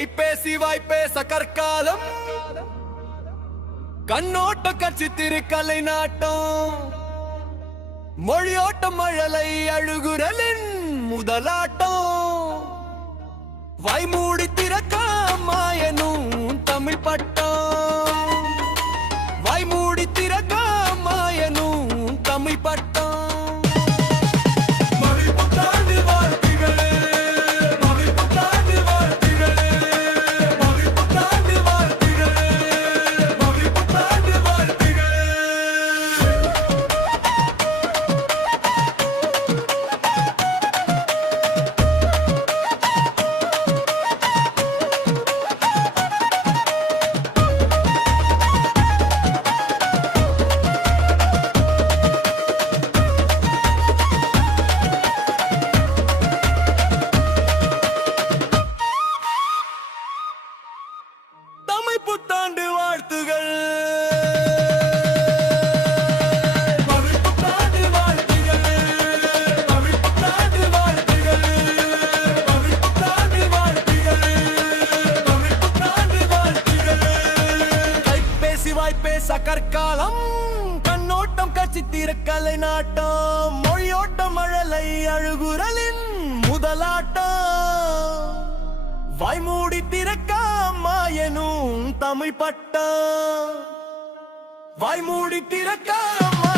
கைபேசி வாய்ப்பேச கற்காலம் கண்ணோட்ட கட்சி திருக்கலை நாட்டம் மொழியோட்ட மழலை அழுகுரலின் முதலாட்டம் வாய்மூடி திறக்காமாயனும் தமிழ் பட்டம் வாய்மூடி திறக்காமாயனும் தமிழ் பட்டம் புத்தாண்டு வாழ்த்துகள் கைபேசி வாய்ப்பேச கற்காலம் கண்ணோட்டம் கட்சி திருக்கலை நாட்டம் மொழியோட்டம் மழலை அழுகுரலின் முதலாட்டம் வாய்மூடி திறக்காமாயனும் தமிழ் பட்டம் வாய்மூடி திறக்காம